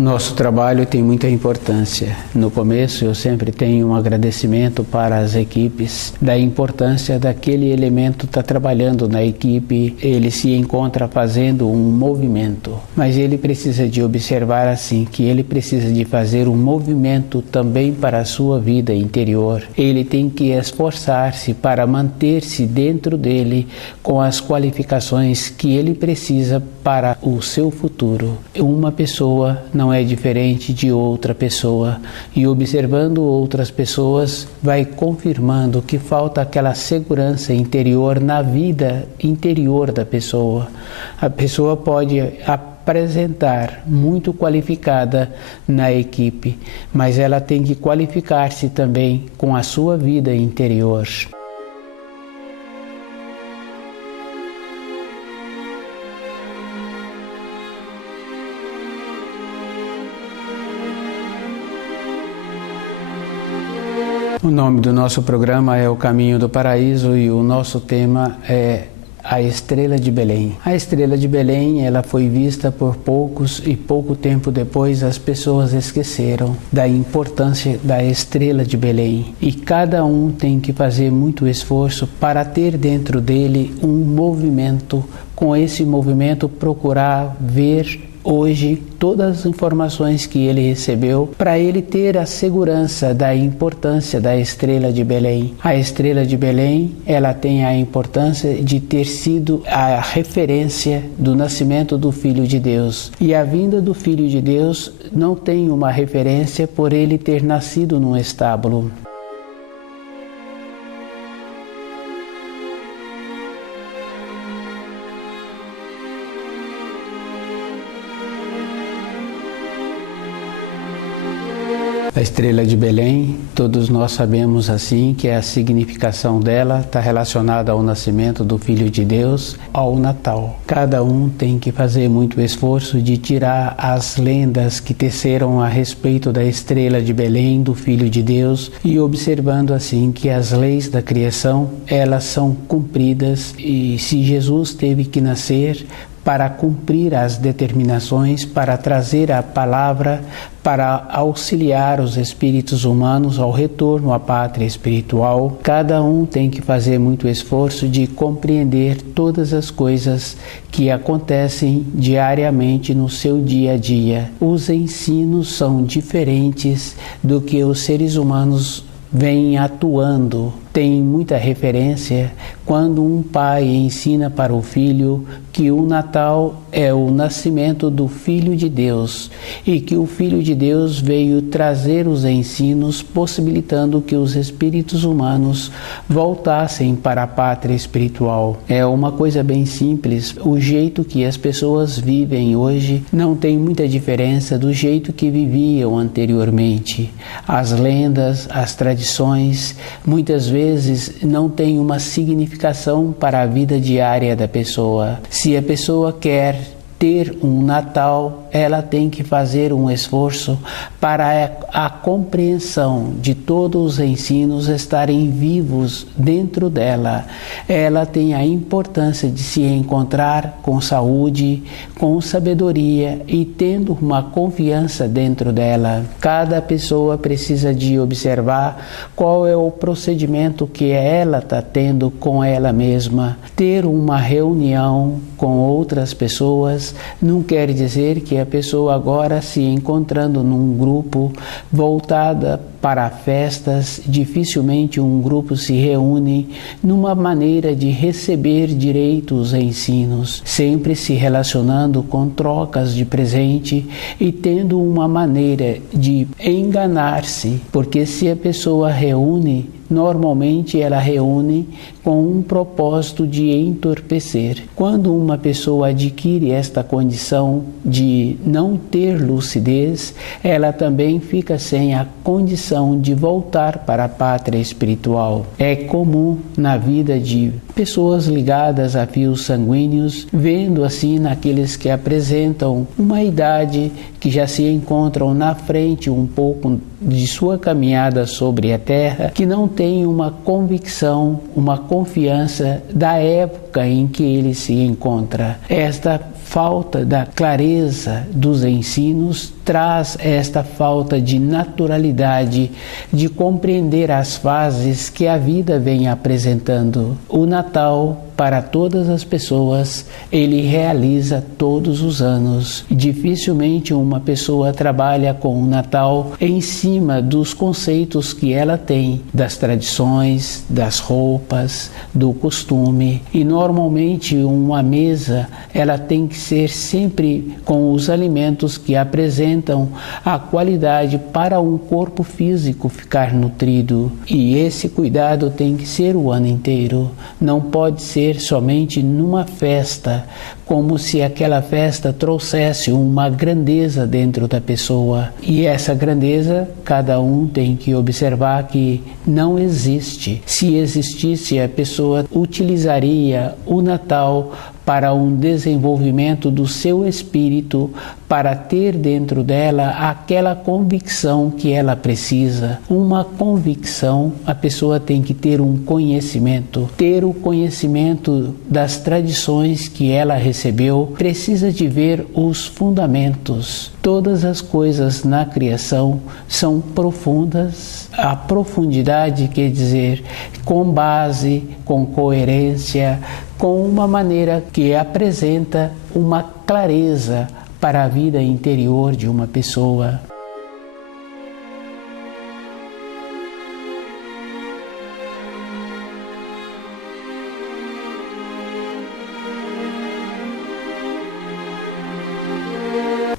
Nosso trabalho tem muita importância. No começo eu sempre tenho um agradecimento para as equipes da importância daquele elemento estar trabalhando na equipe. Ele se encontra fazendo um movimento, mas ele precisa de observar assim que ele precisa de fazer um movimento também para a sua vida interior. Ele tem que esforçar-se para manter-se dentro dele com as qualificações que ele precisa para o seu futuro. Uma pessoa não é diferente de outra pessoa, e observando outras pessoas vai confirmando que falta aquela segurança interior na vida interior da pessoa. A pessoa pode apresentar muito qualificada na equipe, mas ela tem que qualificar-se também com a sua vida interior. O nome do nosso programa é O Caminho do Paraíso e o nosso tema é a Estrela de Belém. A Estrela de Belém, ela foi vista por poucos e pouco tempo depois as pessoas esqueceram da importância da Estrela de Belém. E cada um tem que fazer muito esforço para ter dentro dele um movimento, com esse movimento procurar ver hoje todas as informações que ele recebeu para ele ter a segurança da importância da Estrela de Belém. A Estrela de Belém, ela tem a importância de ter sido a referência do nascimento do Filho de Deus. E a vinda do Filho de Deus não tem uma referência por ele ter nascido num estábulo. A Estrela de Belém, todos nós sabemos assim que a significação dela está relacionada ao nascimento do Filho de Deus, ao Natal. Cada um tem que fazer muito esforço de tirar as lendas que teceram a respeito da Estrela de Belém, do Filho de Deus, e observando assim que as leis da criação, elas são cumpridas, e se Jesus teve que nascer para cumprir as determinações, para trazer a palavra, para auxiliar os espíritos humanos ao retorno à pátria espiritual. Cada um tem que fazer muito esforço de compreender todas as coisas que acontecem diariamente no seu dia a dia. Os ensinos são diferentes do que os seres humanos vêm atuando. Tem muita referência quando um pai ensina para o filho que o Natal é o nascimento do Filho de Deus e que o Filho de Deus veio trazer os ensinos possibilitando que os espíritos humanos voltassem para a pátria espiritual. É uma coisa bem simples. O jeito que as pessoas vivem hoje não tem muita diferença do jeito que viviam anteriormente. As lendas, as tradições, muitas vezes não tem uma significação para a vida diária da pessoa. Se a pessoa quer ter um Natal, ela tem que fazer um esforço para a compreensão de todos os ensinos estarem vivos dentro dela. Ela tem a importância de se encontrar com saúde, com sabedoria e tendo uma confiança dentro dela. Cada pessoa precisa de observar qual é o procedimento que ela está tendo com ela mesma. Ter uma reunião com outras pessoas não quer dizer que a pessoa agora se encontrando num grupo voltada para festas, dificilmente um grupo se reúne numa maneira de receber direito os ensinos, sempre se relacionando com trocas de presente e tendo uma maneira de enganar-se, porque se a pessoa reúne, normalmente ela reúne com um propósito de entorpecer. Quando uma pessoa adquire esta condição de não ter lucidez, ela também fica sem a condição de voltar para a pátria espiritual. É comum na vida de pessoas ligadas a fios sanguíneos, vendo assim naqueles que apresentam uma idade que já se encontram na frente um pouco de sua caminhada sobre a terra que não tem uma convicção, uma confiança da época em que ele se encontra. Esta falta da clareza dos ensinos traz esta falta de naturalidade, de compreender as fases que a vida vem apresentando. O Natal, para todas as pessoas, ele realiza todos os anos. Dificilmente uma pessoa trabalha com o Natal em cima dos conceitos que ela tem, das tradições, das roupas, do costume. E normalmente uma mesa, ela tem que ser sempre com os alimentos que apresentam a qualidade para um corpo físico ficar nutrido. E esse cuidado tem que ser o ano inteiro. Não pode ser somente numa festa, como se aquela festa trouxesse uma grandeza dentro da pessoa. E essa grandeza, cada um tem que observar que não existe. Se existisse, a pessoa utilizaria o Natal para um desenvolvimento do seu espírito, para ter dentro dela aquela convicção que ela precisa. Uma convicção, a pessoa tem que ter um conhecimento. Ter o conhecimento das tradições que ela recebeu, precisa de ver os fundamentos. Todas as coisas na criação são profundas. A profundidade quer dizer com base, com coerência, com uma maneira que apresenta uma clareza para a vida interior de uma pessoa.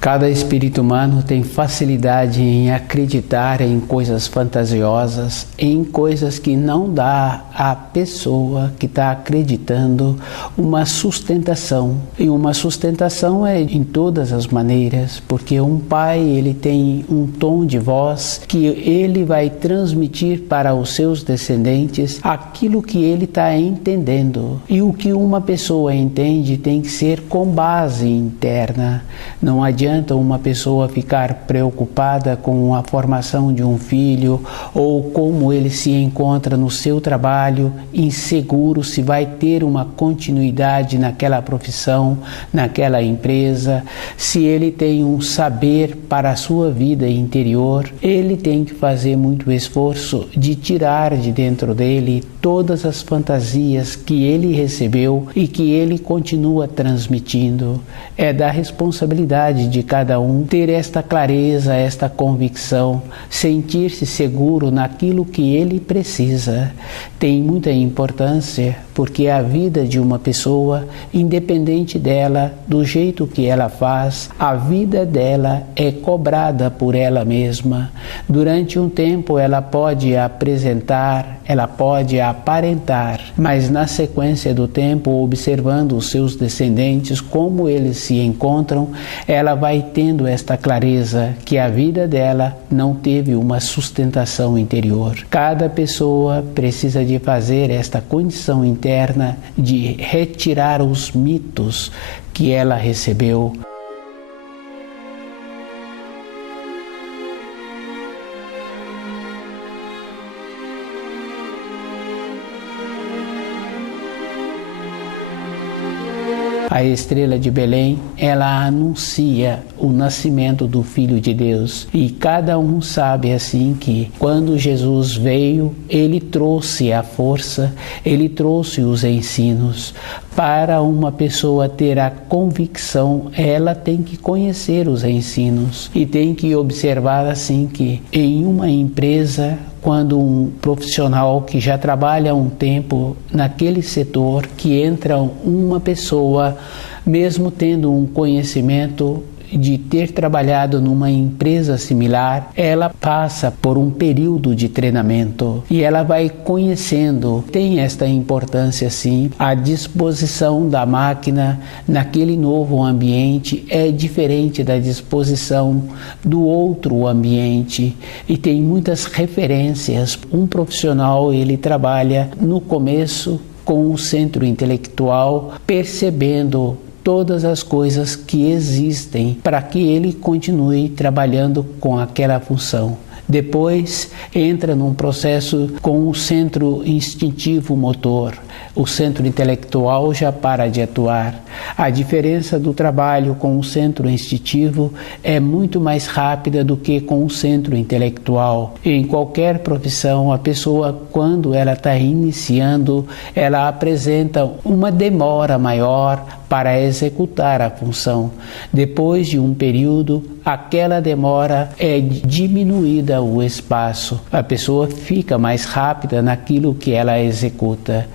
Cada espírito humano tem facilidade em acreditar em coisas fantasiosas, em coisas que não dá à pessoa que está acreditando uma sustentação. E uma sustentação é em todas as maneiras, porque um pai, ele tem um tom de voz que ele vai transmitir para os seus descendentes aquilo que ele está entendendo. E o que uma pessoa entende tem que ser com base interna. Não adianta uma pessoa ficar preocupada com a formação de um filho ou como ele se encontra no seu trabalho, inseguro se vai ter uma continuidade naquela profissão, naquela empresa. Se ele tem um saber para a sua vida interior, ele tem que fazer muito esforço de tirar de dentro dele todas as fantasias que ele recebeu e que ele continua transmitindo. É da responsabilidade de cada um ter esta clareza, esta convicção, sentir-se seguro naquilo que ele precisa. Tem muita importância porque a vida de uma pessoa, independente dela, do jeito que ela faz, a vida dela é cobrada por ela mesma. Durante um tempo ela pode apresentar, ela pode aparentar, mas na sequência do tempo, observando os seus descendentes, como eles se encontram, ela vai tendo esta clareza que a vida dela não teve uma sustentação interior. Cada pessoa precisa de fazer esta condição interna de retirar os mitos que ela recebeu. A estrela de Belém, ela anuncia o nascimento do Filho de Deus. E cada um sabe assim que quando Jesus veio, ele trouxe a força, ele trouxe os ensinos. Para uma pessoa ter a convicção, ela tem que conhecer os ensinos e tem que observar assim que em uma empresa, quando um profissional que já trabalha há um tempo naquele setor, que entra uma pessoa, mesmo tendo um conhecimento de ter trabalhado numa empresa similar, ela passa por um período de treinamento e ela vai conhecendo. Tem esta importância sim, a disposição da máquina naquele novo ambiente é diferente da disposição do outro ambiente e tem muitas referências. Um profissional, ele trabalha no começo com o centro intelectual, percebendo todas as coisas que existem para que ele continue trabalhando com aquela função. Depois entra num processo com o centro instintivo motor. O centro intelectual já para de atuar. A diferença do trabalho com o centro instintivo é muito mais rápida do que com o centro intelectual. Em qualquer profissão, a pessoa, quando ela está iniciando, ela apresenta uma demora maior para executar a função. Depois de um período, aquela demora é diminuída o espaço. A pessoa fica mais rápida naquilo que ela executa.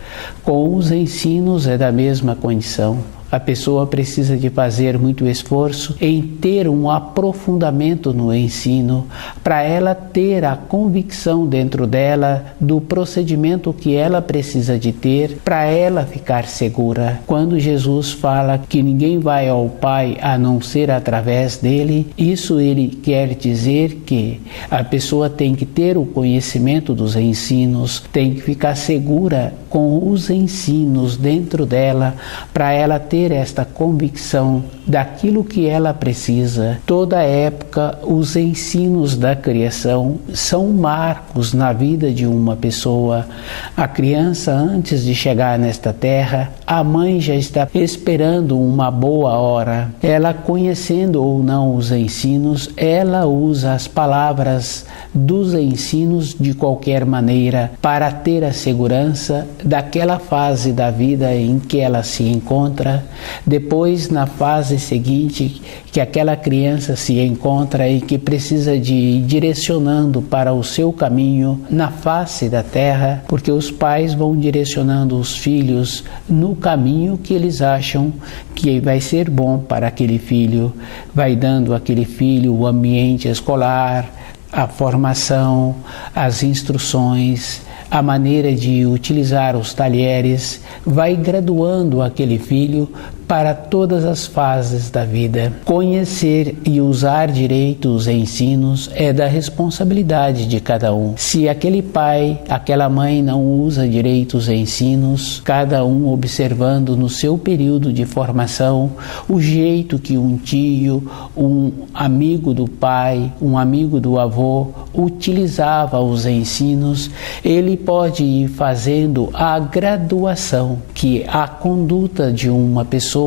Com os ensinos é da mesma condição. A pessoa precisa de fazer muito esforço em ter um aprofundamento no ensino, para ela ter a convicção dentro dela do procedimento que ela precisa de ter, para ela ficar segura. Quando Jesus fala que ninguém vai ao Pai a não ser através dele, isso ele quer dizer que a pessoa tem que ter o conhecimento dos ensinos, tem que ficar segura com os ensinos dentro dela, para ela ter esta convicção daquilo que ela precisa. Toda época, os ensinos da criação são marcos na vida de uma pessoa. A criança, antes de chegar nesta terra, a mãe já está esperando uma boa hora. Ela, conhecendo ou não os ensinos, ela usa as palavras dos ensinos de qualquer maneira para ter a segurança daquela fase da vida em que ela se encontra. Depois, na fase seguinte, que aquela criança se encontra e que precisa de ir direcionando para o seu caminho na face da terra, porque os pais vão direcionando os filhos no caminho que eles acham que vai ser bom para aquele filho, vai dando àquele filho o ambiente escolar, a formação, as instruções, a maneira de utilizar os talheres, vai graduando aquele filho para todas as fases da vida. Conhecer e usar direito os ensinos é da responsabilidade de cada um. Se aquele pai, aquela mãe não usa direito os ensinos, cada um observando no seu período de formação o jeito que um tio, um amigo do pai, um amigo do avô utilizava os ensinos, ele pode ir fazendo a graduação que a conduta de uma pessoa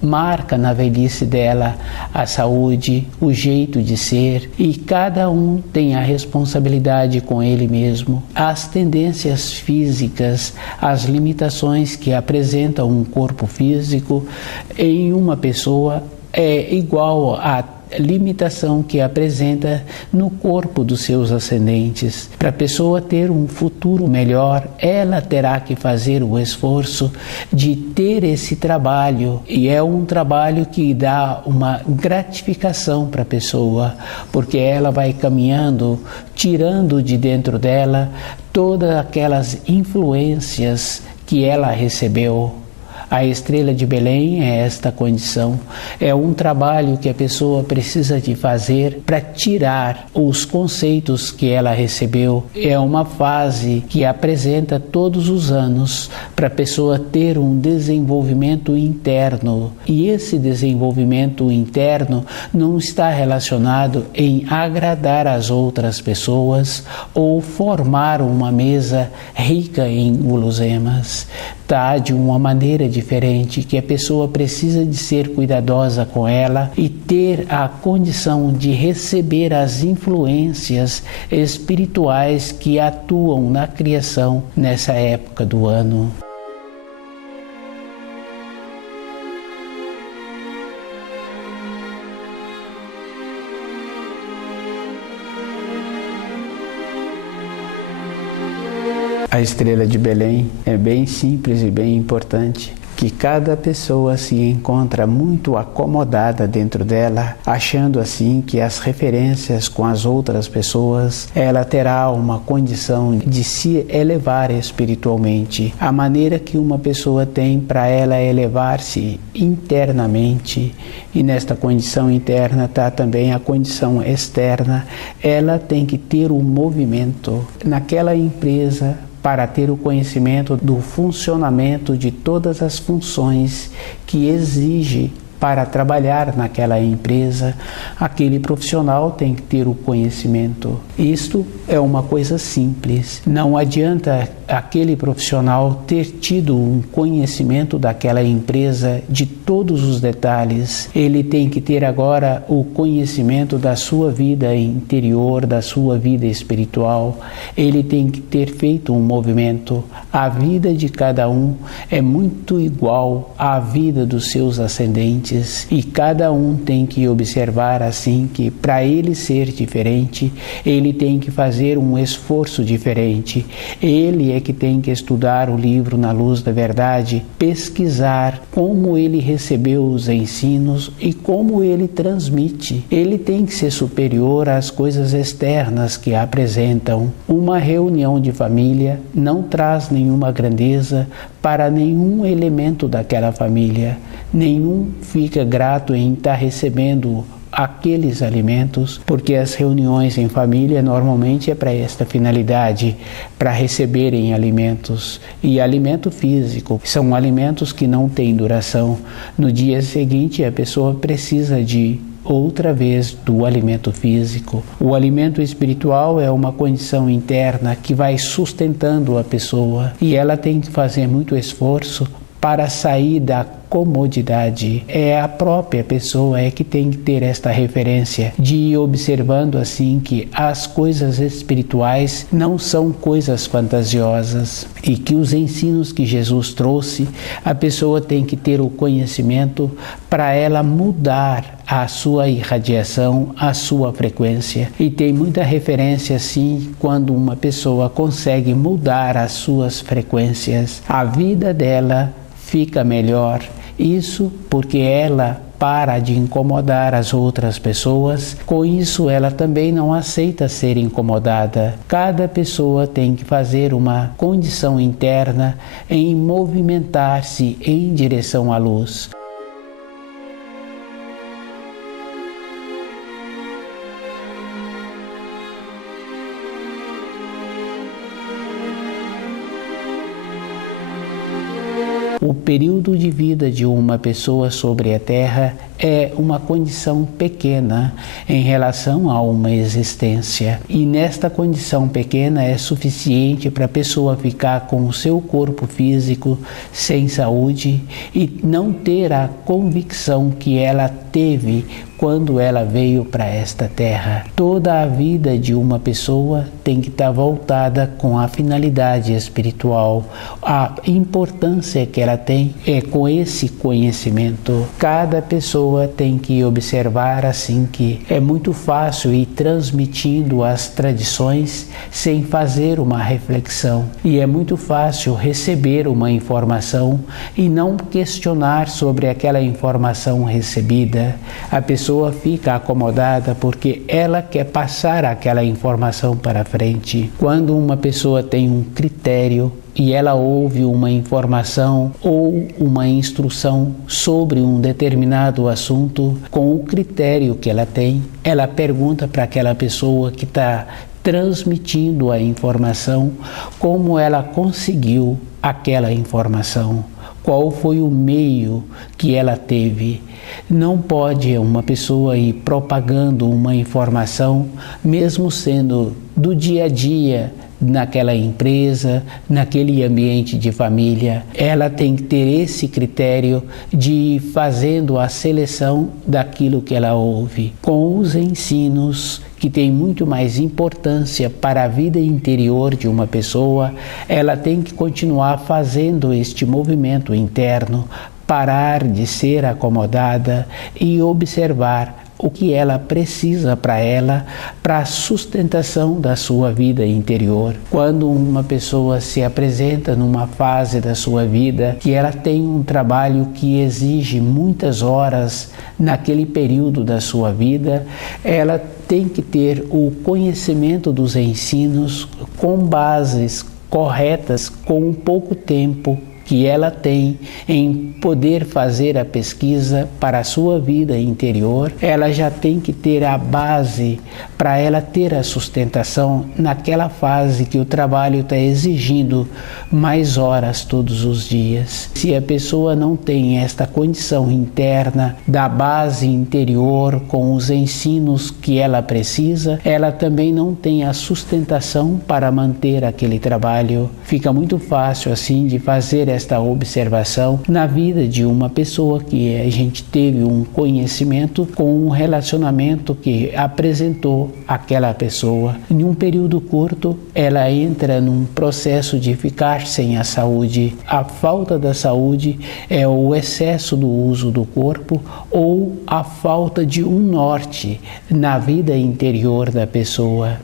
marca na velhice dela a saúde, o jeito de ser, e cada um tem a responsabilidade com ele mesmo. As tendências físicas, as limitações que apresenta um corpo físico em uma pessoa é igual a limitação que apresenta no corpo dos seus ascendentes. Para a pessoa ter um futuro melhor, ela terá que fazer o esforço de ter esse trabalho, e é um trabalho que dá uma gratificação para a pessoa, porque ela vai caminhando, tirando de dentro dela todas aquelas influências que ela recebeu. A estrela de Belém é esta condição. É um trabalho que a pessoa precisa de fazer para tirar os conceitos que ela recebeu. É uma fase que apresenta todos os anos para a pessoa ter um desenvolvimento interno. E esse desenvolvimento interno não está relacionado em agradar as outras pessoas ou formar uma mesa rica em guloseimas. Está de uma maneira diferente, que a pessoa precisa de ser cuidadosa com ela e ter a condição de receber as influências espirituais que atuam na criação nessa época do ano. A estrela de Belém é bem simples e bem importante, que cada pessoa se encontra muito acomodada dentro dela, achando assim que as referências com as outras pessoas, ela terá uma condição de se elevar espiritualmente. A maneira que uma pessoa tem para ela elevar-se internamente, e nesta condição interna está também a condição externa, ela tem que ter um movimento naquela empresa, para ter o conhecimento do funcionamento de todas as funções que exige para trabalhar naquela empresa, aquele profissional tem que ter o conhecimento. Isto é uma coisa simples. Não adianta aquele profissional ter tido um conhecimento daquela empresa de todos os detalhes. Ele tem que ter agora o conhecimento da sua vida interior, da sua vida espiritual. Ele tem que ter feito um movimento. A vida de cada um é muito igual à vida dos seus ascendentes e cada um tem que observar assim que para ele ser diferente, ele tem que fazer um esforço diferente. Ele é que tem que estudar o livro Na Luz da Verdade, pesquisar como ele recebeu os ensinos e como ele transmite. Ele tem que ser superior às coisas externas que apresentam. Uma reunião de família não traz nenhuma grandeza para nenhum elemento daquela família. Nenhum fica grato em estar recebendo aqueles alimentos, porque as reuniões em família normalmente é para esta finalidade, para receberem alimentos. E alimento físico são alimentos que não têm duração. No dia seguinte a pessoa precisa de outra vez do alimento físico. O alimento espiritual é uma condição interna que vai sustentando a pessoa e ela tem que fazer muito esforço para sair da comodidade. É a própria pessoa que tem que ter esta referência de ir observando assim que as coisas espirituais não são coisas fantasiosas e que os ensinos que Jesus trouxe, a pessoa tem que ter o conhecimento para ela mudar a sua irradiação, a sua frequência. E tem muita referência assim quando uma pessoa consegue mudar as suas frequências, a vida dela fica melhor. Isso porque ela para de incomodar as outras pessoas. Com isso, ela também não aceita ser incomodada. Cada pessoa tem que fazer uma condição interna em movimentar-se em direção à luz. O período de vida de uma pessoa sobre a Terra é uma condição pequena em relação a uma existência. E nesta condição pequena é suficiente para a pessoa ficar com o seu corpo físico sem saúde e não ter a convicção que ela teve quando ela veio para esta terra. Toda a vida de uma pessoa tem que estar voltada com a finalidade espiritual. A importância que ela tem é com esse conhecimento. Cada pessoa tem que observar assim que é muito fácil ir transmitindo as tradições sem fazer uma reflexão. E é muito fácil receber uma informação e não questionar sobre aquela informação recebida. A pessoa fica acomodada porque ela quer passar aquela informação para frente. Quando uma pessoa tem um critério e ela ouve uma informação ou uma instrução sobre um determinado assunto, com o critério que ela tem, ela pergunta para aquela pessoa que está transmitindo a informação como ela conseguiu aquela informação. Qual foi o meio que ela teve? Não pode uma pessoa ir propagando uma informação, mesmo sendo do dia a dia, naquela empresa, naquele ambiente de família. Ela tem que ter esse critério de ir fazendo a seleção daquilo que ela ouve, com os ensinos que tem muito mais importância para a vida interior de uma pessoa. Ela tem que continuar fazendo este movimento interno, parar de ser acomodada e observar o que ela precisa para ela, para a sustentação da sua vida interior. Quando uma pessoa se apresenta numa fase da sua vida que ela tem um trabalho que exige muitas horas naquele período da sua vida, ela tem que ter o conhecimento dos ensinos com bases corretas, com pouco tempo que ela tem em poder fazer a pesquisa para a sua vida interior, ela já tem que ter a base para ela ter a sustentação naquela fase que o trabalho está exigindo mais horas todos os dias. Se a pessoa não tem esta condição interna da base interior com os ensinos que ela precisa, ela também não tem a sustentação para manter aquele trabalho. Fica muito fácil assim de fazer esta observação na vida de uma pessoa que a gente teve um conhecimento com um relacionamento que apresentou aquela pessoa. Em um período curto, ela entra num processo de ficar sem a saúde. A falta da saúde é o excesso do uso do corpo ou a falta de um norte na vida interior da pessoa.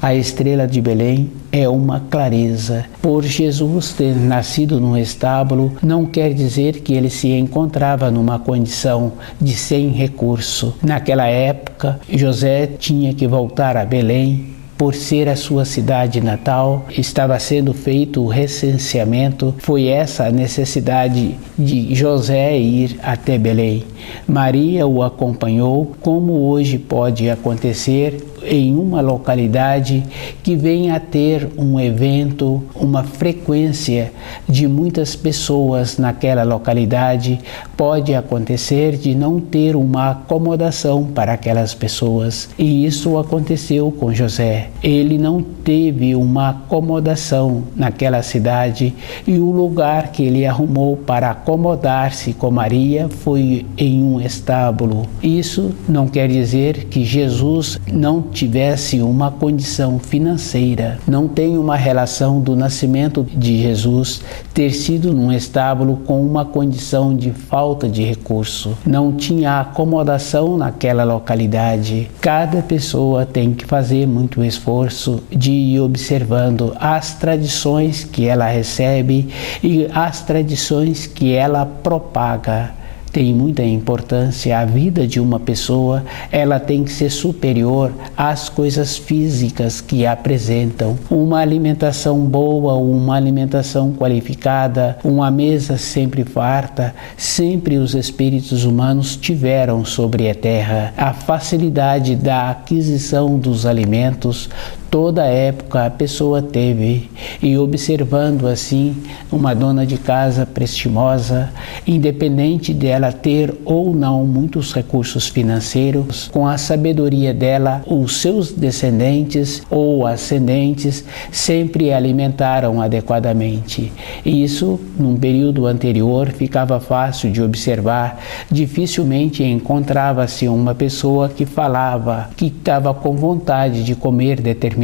A estrela de Belém é uma clareza. Por Jesus ter nascido num estábulo, não quer dizer que ele se encontrava numa condição de sem recurso. Naquela época, José tinha que voltar a Belém. Por ser a sua cidade natal, estava sendo feito o recenseamento. Foi essa a necessidade de José ir até Belém. Maria o acompanhou, como hoje pode acontecer em uma localidade que venha a ter um evento, uma frequência de muitas pessoas naquela localidade, pode acontecer de não ter uma acomodação para aquelas pessoas. E isso aconteceu com José. Ele não teve uma acomodação naquela cidade e o lugar que ele arrumou para acomodar-se com Maria foi em um estábulo. Isso não quer dizer que Jesus não tivesse uma condição financeira. Não tem uma relação do nascimento de Jesus ter sido num estábulo com uma condição de falta de recurso. Não tinha acomodação naquela localidade. Cada pessoa tem que fazer muito esforço de ir observando as tradições que ela recebe e as tradições que ela propaga. Tem muita importância a vida de uma pessoa, ela tem que ser superior às coisas físicas que apresentam. Uma alimentação boa, uma alimentação qualificada, uma mesa sempre farta, sempre os espíritos humanos tiveram sobre a terra. A facilidade da aquisição dos alimentos, toda época a pessoa teve, e observando assim uma dona de casa prestimosa, independente dela ter ou não muitos recursos financeiros, com a sabedoria dela, os seus descendentes ou ascendentes sempre alimentaram adequadamente. E isso, num período anterior, ficava fácil de observar. Dificilmente encontrava-se uma pessoa que falava que estava com vontade de comer determinados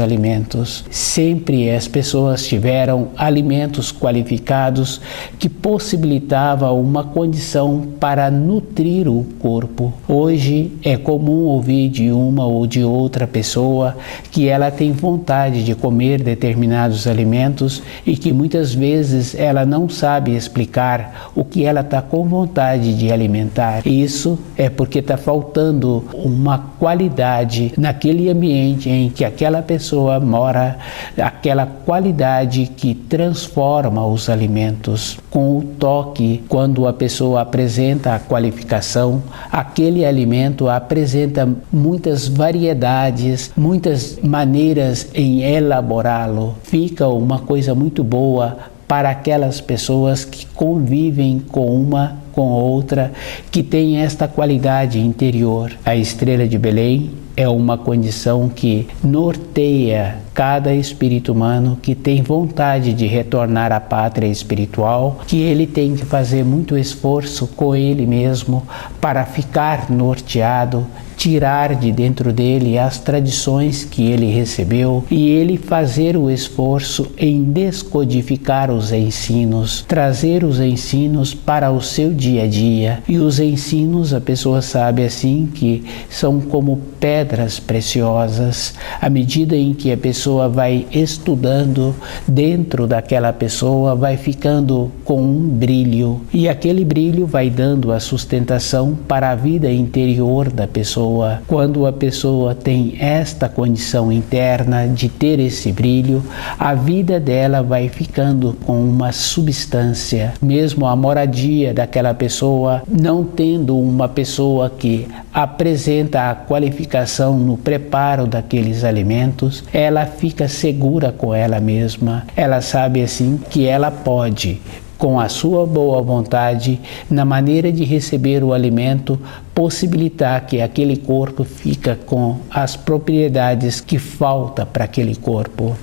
alimentos. Sempre as pessoas tiveram alimentos qualificados que possibilitavam uma condição para nutrir o corpo. Hoje é comum ouvir de uma ou de outra pessoa que ela tem vontade de comer determinados alimentos e que muitas vezes ela não sabe explicar o que ela está com vontade de alimentar. Isso é porque está faltando uma qualidade naquele ambiente em que aquela pessoa mora, aquela qualidade que transforma os alimentos. Com o toque, quando a pessoa apresenta a qualificação, aquele alimento apresenta muitas variedades, muitas maneiras em elaborá-lo. Fica uma coisa muito boa para aquelas pessoas que convivem com uma com outra, que tem esta qualidade interior. A estrela de Belém é uma condição que norteia cada espírito humano que tem vontade de retornar à pátria espiritual, que ele tem que fazer muito esforço com ele mesmo para ficar norteado, tirar de dentro dele as tradições que ele recebeu e ele fazer o esforço em descodificar os ensinos, trazer os ensinos para o seu dia a dia. E os ensinos, a pessoa sabe assim que são como pedras preciosas. À medida em que a pessoa vai estudando, dentro daquela pessoa vai ficando com um brilho, e aquele brilho vai dando a sustentação para a vida interior da pessoa. Quando a pessoa tem esta condição interna de ter esse brilho, a vida dela vai ficando com uma substância. Mesmo a moradia daquela pessoa, não tendo uma pessoa que apresenta a qualificação no preparo daqueles alimentos, ela fica segura com ela mesma. Ela sabe assim que ela pode, com a sua boa vontade, na maneira de receber o alimento, possibilitar que aquele corpo fica com as propriedades que falta para aquele corpo.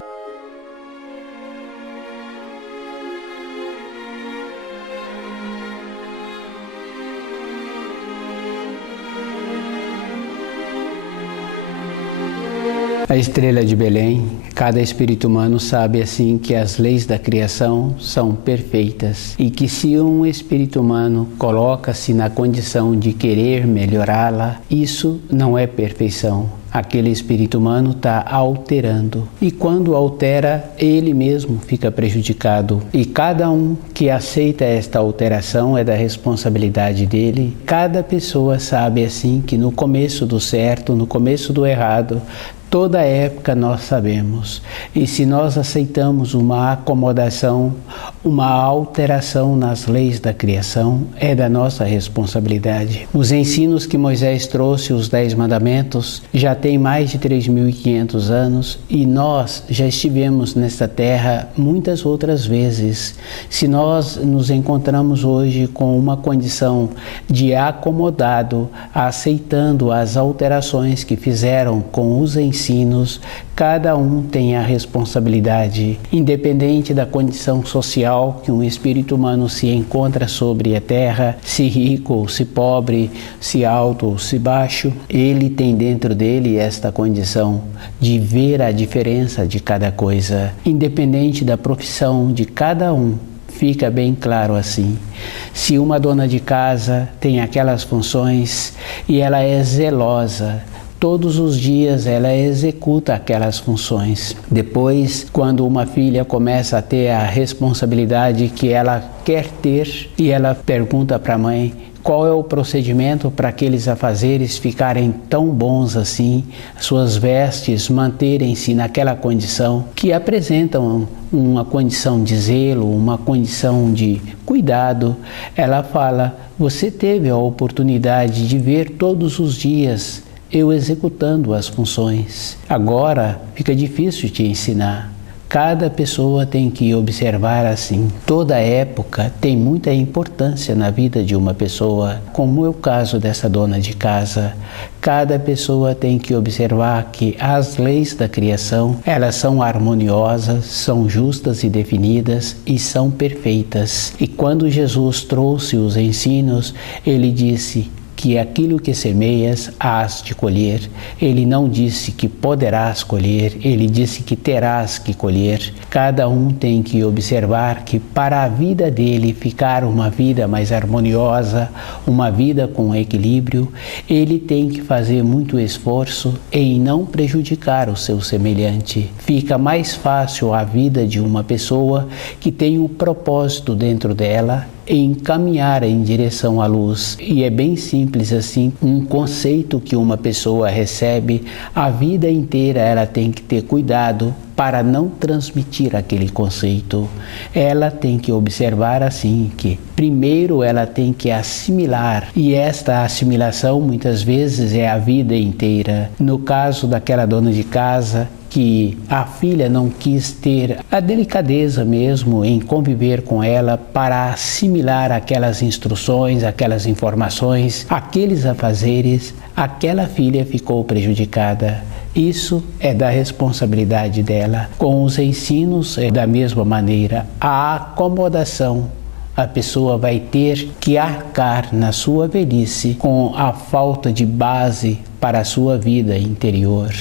A estrela de Belém, cada espírito humano sabe assim que as leis da criação são perfeitas e que se um espírito humano coloca-se na condição de querer melhorá-la, isso não é perfeição. Aquele espírito humano está alterando, e quando altera, ele mesmo fica prejudicado. E cada um que aceita esta alteração é da responsabilidade dele. Cada pessoa sabe assim que no começo do certo, no começo do errado, toda época nós sabemos. E se nós aceitamos uma acomodação, uma alteração nas leis da criação, é da nossa responsabilidade. Os ensinos que Moisés trouxe, os 10 mandamentos, já tem mais de 3.500 anos e nós já estivemos nesta terra muitas outras vezes. Se nós nos encontramos hoje com uma condição de acomodado, aceitando as alterações que fizeram com os ensinos, cada um tem a responsabilidade, independente da condição social que um espírito humano se encontra sobre a terra, se rico ou se pobre, se alto ou se baixo, ele tem dentro dele esta condição de ver a diferença de cada coisa, independente da profissão de cada um. Fica bem claro assim. Se uma dona de casa tem aquelas funções e ela é zelosa, todos os dias ela executa aquelas funções. Depois, quando uma filha começa a ter a responsabilidade que ela quer ter e ela pergunta para a mãe qual é o procedimento para aqueles afazeres ficarem tão bons assim, suas vestes manterem-se naquela condição, que apresentam uma condição de zelo, uma condição de cuidado, ela fala: você teve a oportunidade de ver todos os dias eu executando as funções. Agora fica difícil te ensinar. Cada pessoa tem que observar assim. Toda época tem muita importância na vida de uma pessoa, como é o caso dessa dona de casa. Cada pessoa tem que observar que as leis da criação, elas são harmoniosas, são justas e definidas e são perfeitas. E quando Jesus trouxe os ensinos, ele disse que aquilo que semeias hás de colher. Ele não disse que poderás colher, ele disse que terás que colher. Cada um tem que observar que para a vida dele ficar uma vida mais harmoniosa, uma vida com equilíbrio, ele tem que fazer muito esforço em não prejudicar o seu semelhante. Fica mais fácil a vida de uma pessoa que tem um propósito dentro dela, em caminhar em direção à luz. E é bem simples assim, um conceito que uma pessoa recebe, a vida inteira ela tem que ter cuidado para não transmitir aquele conceito. Ela tem que observar assim que primeiro ela tem que assimilar, e esta assimilação muitas vezes é a vida inteira. No caso daquela dona de casa, que a filha não quis ter a delicadeza mesmo em conviver com ela para assimilar aquelas instruções, aquelas informações, aqueles afazeres, aquela filha ficou prejudicada. Isso é da responsabilidade dela. Com os ensinos é da mesma maneira. A acomodação a pessoa vai ter que arcar na sua velhice com a falta de base para a sua vida interior.